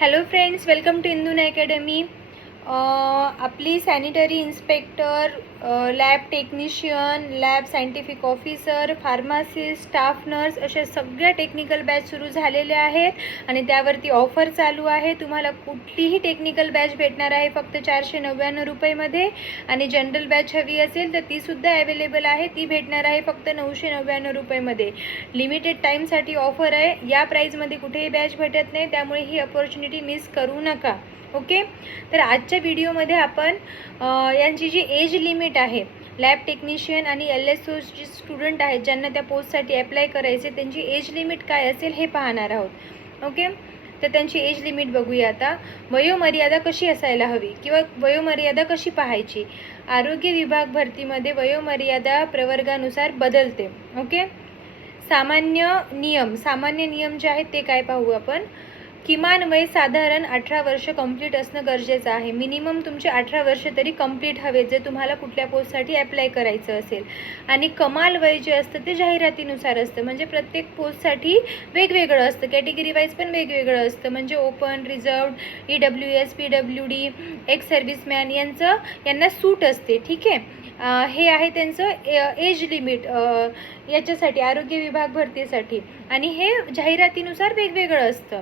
Hello friends, welcome to Indoon academy. आपली sanitary inspector, lab technician, lab scientific officer, pharmacist, staff nurse अशा सगळ्या technical batch सुरू झालेल्या आहेत आणि त्यावरती ऑफर चालू आहे. तुम्हाला कुठलीही टेक्निकल बॅच भेटणार आहे फक्त 499 रुपयेमध्ये आणि जनरल बॅच हवी असेल तर तीसुद्धा अवेलेबल आहे. ती भेटणार आहे फक्त 999 रुपयेमध्ये. लिमिटेड टाईमसाठी ऑफर आहे. या प्राईजमध्ये कुठेही बॅच भेटत नाही, त्यामुळे ही अपॉर्च्युनिटी मिस करू नका. ओके, तर आजच्या व्हिडिओमध्ये आपण यांची जी एज लिमिट आहे, लॅब टेक्निशियन आणि LSO जे स्टुडंट आहेत ज्यांना त्या पोस्टसाठी अप्लाय करायचे, त्यांची एज लिमिट काय असेल हे पाहणार आहोत. ओके, तर त्यांची एज लिमिट बघूया. आता वयोमर्यादा कशी असायला हवी किंवा वयोमर्यादा कशी पाहायची. आरोग्य विभाग भरतीमध्ये वयोमर्यादा प्रवर्गानुसार बदलते. ओके, सामान्य नियम जे आहेत ते काय पाहू आपण. किमान वय साधारण 18 वर्ष कंप्लीट असणं गरजेचं आहे. मिनिमम तुमचे 18 वर्ष तरी कंप्लीट हवे जर तुम्हाला कुठल्या पोस्टसाठी अप्लाय करायचं असेल. आणि कमाल वय जे असतं ते जाहिरातीनुसार असतं, म्हणजे प्रत्येक पोस्टसाठी वेगवेगळं असतं, कॅटेगरी वाईज पण वेगवेगळं असतं. म्हणजे open, reserved, EWS, PWD, ex serviceman यांना सूट असते. ठीक आहे, हे आहे त्यांचं एज लिमिट याच्यासाठी, आरोग्य विभाग भरतीसाठी. आणि हे जाहिरातीनुसार वेगवेगळं असतं.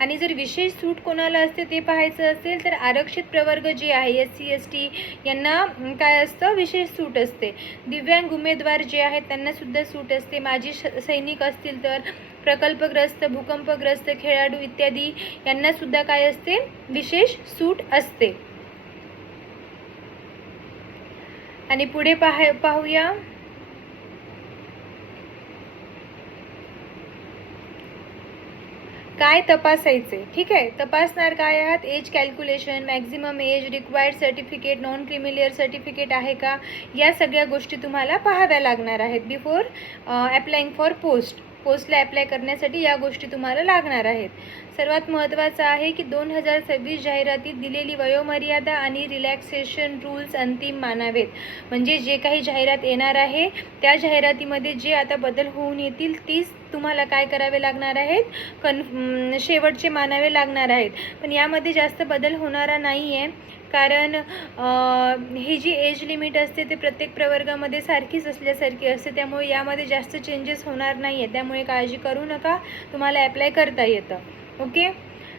आणि जर विशेष सूट कोणाला असते ते पाहायचं असेल तर आरक्षित प्रवर्ग जे आहे SC ST यांना काय असतं, विशेष सूट असते. दिव्यांग उमेदवार जे आहेत त्यांना सुद्धा सूट असते. माजी सैनिक असतील तर, प्रकल्पग्रस्त, भूकंपग्रस्त, खेळाडू इत्यादी यांना सुद्धा काय असते, विशेष सूट असते. आणि पुढे पाहूया. काय तपासायचे. ठीक आहे, तपासणार काय आहात, age calculation, maximum age, required certificate, non creamy layer certificate आहे का, या सगळ्या गोष्टी तुम्हाला पाहाव्या लागणार आहेत बिफोर अप्लाइंग फॉर पोस्टला अप्लाय करण्यासाठी. या गोष्टी तुम्हाला लागणार आहेत. सर्वात महत्त्वाचं आहे की 2026 जाहिरातीत दिलेली वयोमर्यादा आणि रिलॅक्सेशन रूल्स अंतिम मानावेत. म्हणजे जे काही जाहिरात येणार आहे त्या जाहिरातीमध्ये जे आता बदल होऊन येतील तीच तुम्हाला काय करावे लागणार आहेत, शेवटचे मानावे लागणार आहेत. पण यामध्ये जास्त बदल होणारा नाही आहे, कारण ही जी एज लिमिट असते ते प्रत्येक प्रवर्गामध्ये सारखीच असल्यासारखी असते. त्यामुळे यामध्ये जास्त चेंजेस होणार नाही आहे, त्यामुळे काळजी करू नका, तुम्हाला अप्लाय करता येतं. ओके,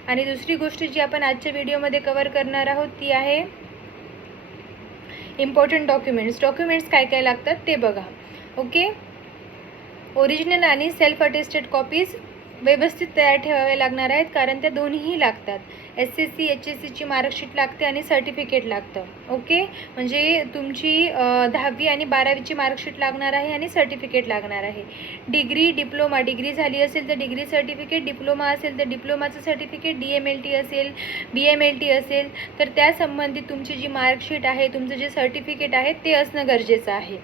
आणि दुसरी गोष्ट जी आपण आजच्या व्हिडिओमध्ये कव्हर करणार आहोत ती आहे इम्पॉर्टंट डॉक्युमेंट्स काय काय लागतात ते बघा. ओके, ओरिजिनल आणि सेल्फ अटेस्टेड कॉपीज व्यवस्थित तयार ठेवाव्या लागणार आहेत, कारण त्या दोन्हीही लागतात. SSC HSCची मार्कशीट लागते आणि सर्टिफिकेट लागतं. ओके, म्हणजे तुमची 10वी आणि 12वीची मार्कशीट लागणार आहे आणि सर्टिफिकेट लागणार आहे. डिप्लोमा, डिग्री झाली असेल तर डिग्री सर्टिफिकेट, डिप्लोमा असेल तर डिप्लोमाचं सर्टिफिकेट, DMLT असेल, BMLT असेल तर त्या संबंधित तुमची जी मार्कशीट आहे, तुमचं जे सर्टिफिकेट आहे ते असणं गरजेचं आहे.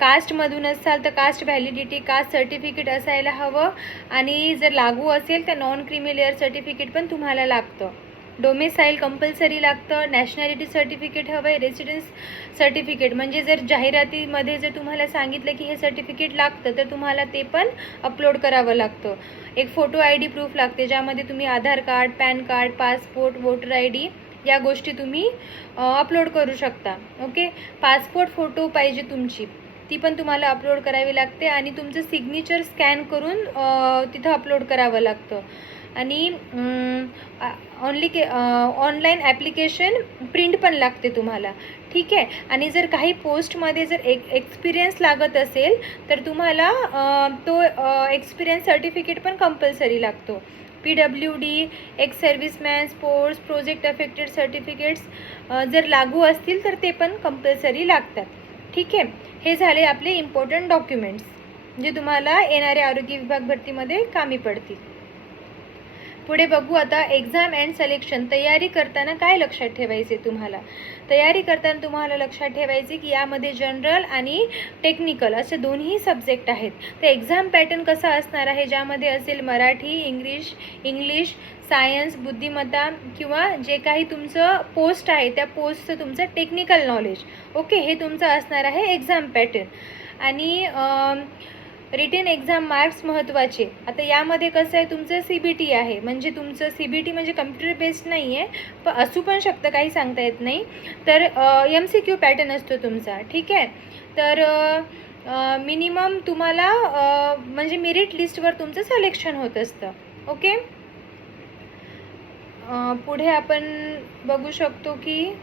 कास्टमधून असाल तर कास्ट व्हॅलिडिटी, कास्ट सर्टिफिकेट असायला हवं. आणि जर लागू असेल तर नॉन क्रिमिलियर सर्टिफिकेट पण तुम्हाला लागतं. डोमेसाईल कंपल्सरी लागतं. नॅशनॅलिटी सर्टिफिकेट हवं आहे. रेसिडेन्स सर्टिफिकेट, म्हणजे जर जाहिरातीमध्ये जर तुम्हाला सांगितलं की हे सर्टिफिकेट लागतं तर तुम्हाला ते पण अपलोड करावं लागतं. एक फोटो ID प्रूफ लागते, ज्यामध्ये तुम्ही Aadhaar card, PAN card, passport, voter ID या गोष्टी तुम्ही अपलोड करू शकता. ओके, पासपोर्ट फोटो पाहिजे तुमची, ती पण तुम्हाला अपलोड करावी लागते. आणि तुमचं सिग्नेचर स्कॅन करून तिथं अपलोड करावं लागतं. आणि ऑनलाईन ॲप्लिकेशन प्रिंट पण लागते तुम्हाला. ठीक आहे, आणि जर काही पोस्टमध्ये जर एक्सपिरियन्स लागत असेल तर तुम्हाला तो एक्सपिरियन्स सर्टिफिकेट पण कंपल्सरी लागतो. PWD, ex serviceman, sports, project affected certificates जर लागू असतील तर ते पण कंपल्सरी लागतात. ठीक आहे, हे झाले आपले इम्पॉर्टंट डॉक्युमेंट्स जे तुम्हाला येणाऱ्या आरोग्य विभाग भरतीमध्ये कामी पडतील. पुढे बघू आता एक्झाम अँड सिलेक्शन. तयारी करताना काय लक्षात ठेवायचे तुम्हाला. तयारी करताना तुम्हाला लक्षात ठेवायचे की यामध्ये जनरल आणि टेक्निकल असे दोन्ही सब्जेक्ट आहेत. तर एक्झाम पॅटर्न कसा असणार आहे, ज्यामध्ये असेल मराठी, इंग्लिश, सायन्स, बुद्धिमत्ता किंवा जे काही तुमचं पोस्ट आहे त्या पोस्टचं तुमचं टेक्निकल नॉलेज. ओके, हे तुमचं असणार आहे एक्झाम पॅटर्न. आणि रिटन एक्झाम मार्क्स महत्त्वाचे. आता यामध्ये कसं आहे, तुमचं CBT आहे, म्हणजे तुमचं CBT म्हणजे कम्प्युटर बेस्ड नाही आहे, पण असू पण शकतं, काही सांगता येत नाही. तर MCQ पॅटर्न असतो तुमचा. ठीक आहे. तर मिनिमम तुम्हाला म्हणजे मेरिट लिस्टवर तुमचं सिलेक्शन होत असतं. ओके. पुढे आपण बघू शकतो की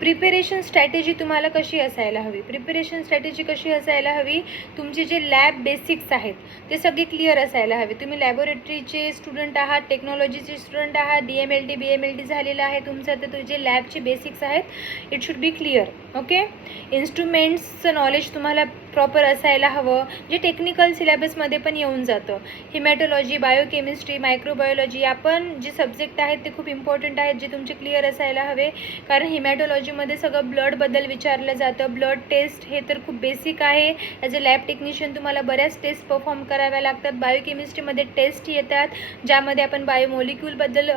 प्रिपेरेशन स्ट्रॅटेजी तुम्हाला कशी असायला हवी. प्रिपेरेशन स्ट्रॅटेजी कशी असायला हवी, तुमचे जे लॅब बेसिक्स आहेत ते सगळे क्लिअर असायला हवे. तुम्ही लॅबोरेटरीचे स्टुडंट आहात, टेक्नॉलॉजीचे स्टुडंट आहात, DMLT BMLT झालेलं आहे तुमचं, तर तुझे लॅबचे बेसिक्स आहेत, it should be clear. Okay. इन्स्ट्रुमेंट्सचं नॉलेज तुम्हाला प्रॉपर असायला हवं, जे टेक्निकल सिलेबसमध्ये पण येऊन जातं. हिमॅटोलॉजी, बायोकेमिस्ट्री, मायक्रोबायोलॉजी, आपण जे सब्जेक्ट आहेत ते खूप इम्पॉर्टंट आहेत, जे तुमचे क्लिअर असायला हवे. कारण हिमॅटोलॉजीमध्ये सगळं ब्लडबद्दल विचारलं जातं. ब्लड टेस्ट हे तर खूप बेसिक आहे. ॲज अ लॅब टेक्निशियन तुम्हाला बऱ्याच टेस्ट परफॉर्म कराव्या लागतात. बायोकेमिस्ट्रीमध्ये टेस्ट येतात, ज्यामध्ये आपण बायोमॉलिक्यूलबद्दल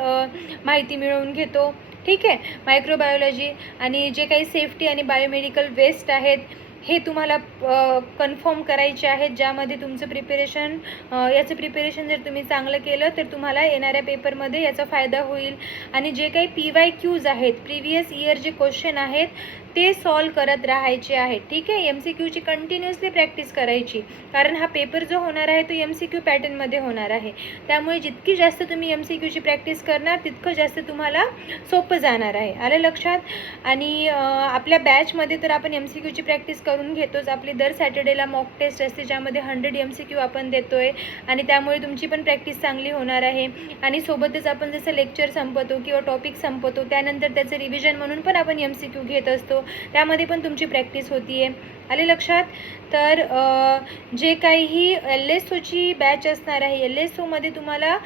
माहिती मिळवून घेतो. ठीक आहे. मायक्रोबायोलॉजी आणि जे काही सेफ्टी आणि बायोमेडिकल वेस्ट आहेत हे तुम्हाला कन्फर्म करायचे आहेत, ज्यामध्ये तुमचं प्रिपेरेशन याचं प्रिपेरेशन जर तुम्ही चांगलं केलं तर तुम्हाला येणाऱ्या पेपरमध्ये याचा फायदा होईल. आणि जे काही PYQs आहेत, प्रिव्हियस इयर जे क्वेश्चन आहेत ते सॉल्व करत राहायचे आहेत. ठीक आहे. MCQची कंटिन्युअसली प्रॅक्टिस करायची, कारण हा पेपर जो होणार आहे तो MCQ पॅटर्नमध्ये होणार आहे. त्यामुळे जितकी जास्त तुम्ही MCQची प्रॅक्टिस करणार तितकं जास्त तुम्हाला सोपं जाणार आहे. आलं लक्षात. आणि आपल्या बॅचमध्ये तर आपण MCQची प्रॅक्टिस करून घेतोच. आपली दर सॅटर्डेला मॉक टेस्ट असते, ज्यामध्ये 100 MCQ आपण देतोय, आणि त्यामुळे तुमची पण प्रॅक्टिस चांगली होणार आहे. आणि सोबतच आपण जसं लेक्चर संपवतो किंवा टॉपिक संपवतो त्यानंतर त्याचं रिव्हिजन म्हणून पण आपण MCQ घेत असतो, त्यामध्ये पण तुमची प्रॅक्टिस होतीये. आले लक्षात. तर जे काही LSOची बॅच असणार आहे, LSOमध्ये तुम्हाला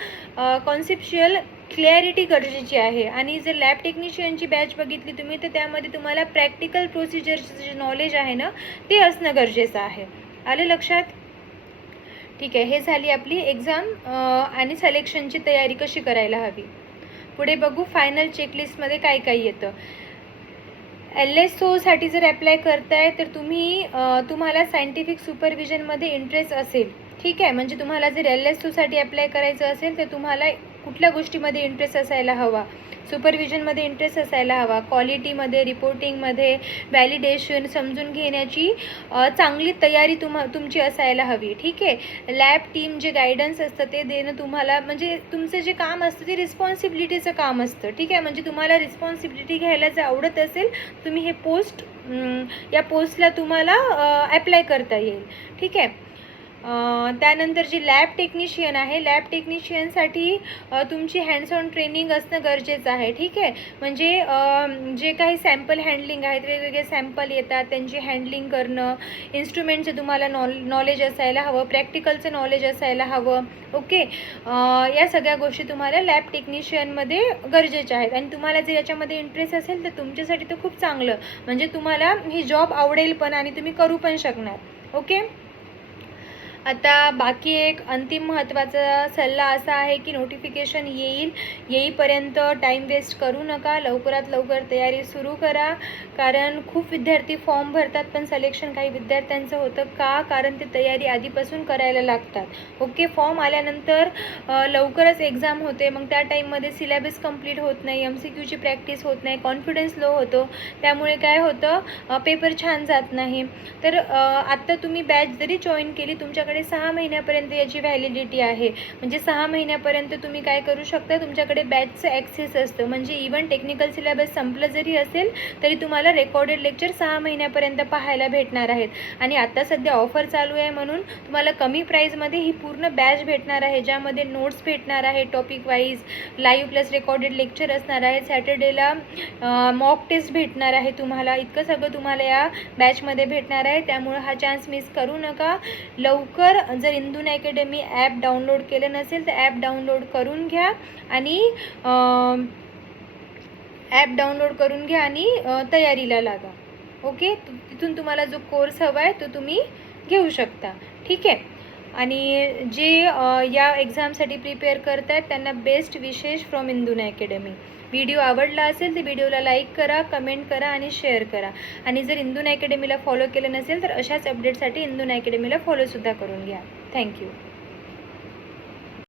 कॉन्सेप्च्युअल क्लॅरिटी गरजेची आहे. आणि जर लॅब टेक्निशियनची बॅच बघितली तुम्ही, तर त्यामध्ये तुम्हाला प्रॅक्टिकल प्रोसिजरचं जे नॉलेज आहे ना ते असणं गरजेचं आहे. आले लक्षात. ठीक आहे. हे झाली आपली एक्झाम आणि सिलेक्शनची तयारी कशी करायला हवी. पुढे बघू फायनल चेकलिस्टमध्ये काय काय येतं. LSOसाठी जर अप्लाय करताय तर तुम्हाला सायंटिफिक सुपरविजनमध्ये इंटरेस्ट असेल. ठीक आहे. म्हणजे तुम्हाला जर LSOसाठी अप्लाय करायचं असेल तर तुम्हाला कुठल्या गोष्टीमध्ये इंटरेस्ट असायला हवा. सुपरविजनमध्ये इंटरेस्ट असायला हवा, क्वालिटीमध्ये, रिपोर्टिंगमध्ये, व्हॅलिडेशन समजून घेण्याची चांगली तयारी तुमची असायला हवी. ठीक आहे. लॅब टीम जे गायडन्स असतं ते देणं तुम्हाला, म्हणजे तुमचं जे काम असतं ते रिस्पॉन्सिबिलिटीचं काम असतं. ठीक आहे. म्हणजे तुम्हाला रिस्पॉन्सिबिलिटी घ्यायला जर आवडत असेल, तुम्ही हे या पोस्टला तुम्हाला अप्लाय करता येईल. ठीक आहे. त्यानंतर जी लॅब टेक्निशियन आहे, लॅब टेक्निशियनसाठी तुमची हँड्स ऑन ट्रेनिंग असणं गरजेचं आहे. ठीक आहे. म्हणजे जे काही सॅम्पल हँडलिंग आहेत, वेगवेगळे सॅम्पल येतात त्यांची हँडलिंग करणं, इन्स्ट्रुमेंटचं तुम्हाला नॉलेज असायला हवं, प्रॅक्टिकलचं नॉलेज असायला हवं. ओके. या सगळ्या गोष्टी तुम्हाला लॅब टेक्निशियनमध्ये गरजेच्या आहेत. आणि तुम्हाला जर याच्यामध्ये इंटरेस्ट असेल तर तुमच्यासाठी तर खूप चांगलं, म्हणजे तुम्हाला ही जॉब आवडेल पण आणि तुम्ही करू पण शकणार. ओके. आता बाकी एक अंतिम महत्त्वाचा सल्ला असा आहे की नोटिफिकेशन येईपर्यंत टाईम वेस्ट करू नका, लवकरात लवकर तयारी सुरू करा. कारण खूप विद्यार्थी फॉर्म भरतात पण सिलेक्शन काही विद्यार्थ्यांचं होतं का, कारण ते तयारी आधीपासून करायला लागतात. ओके. फॉर्म आल्यानंतर लवकरच एक्झाम होते, मग त्या टाईममध्ये सिलेबस कंप्लीट होत नाही, MCQची प्रॅक्टिस होत नाही, कॉन्फिडन्स लो होतो, त्यामुळे काय होतं पेपर छान जात नाही. तर आत्ता तुम्ही बॅच जरी जॉईन केली, तुमच्याकडे 6 महिन्यापर्यंत याची व्हॅलिडिटी आहे. म्हणजे 6 महिन्यापर्यंत तुम्ही काय करू शकता, तुमच्याकडे बॅचचं ॲक्सेस असतं. म्हणजे इव्हन टेक्निकल सिलेबस संपलं जरी असेल तरी तुम्हाला रेकॉर्डेड लेक्चर 6 महिन्यापर्यंत पाहायला भेटणार आहेत. आणि आता सध्या ऑफर चालू आहे म्हणून तुम्हाला कमी प्राईजमध्ये ही पूर्ण बॅच भेटणार आहे, ज्यामध्ये नोट्स भेटणार आहे topic wise, live plus recorded lecture असणार आहे, सॅटर्डेला मॉक टेस्ट भेटणार आहे तुम्हाला. इतकं सगळं तुम्हाला या बॅचमध्ये भेटणार आहे. त्यामुळे हा चान्स मिस करू नका. लवकर जर इंदून अकॅडमी ॲप डाउनलोड केलं नसेल तर ॲप डाउनलोड करून घ्या आणि तयारीला लागा. ओके. तिथून तुम्हाला जो कोर्स हवा आहे तो तुम्ही घेऊ शकता. ठीक आहे. आणि जे या एक्झामसाठी प्रिपेअर करत आहेत त्यांना बेस्ट विशेष फ्रॉम इंदुने अकॅडमी. व्हिडिओ आवडला असेल तर व्हिडिओला लाईक करा, कमेंट करा आणि शेअर करा. आणि जर इंदुने अकॅडमीला फॉलो केलं नसेल तर अशाच अपडेटसाठी इंदुने अकॅडमीला फॉलोसुद्धा करून घ्या. थँक्यू.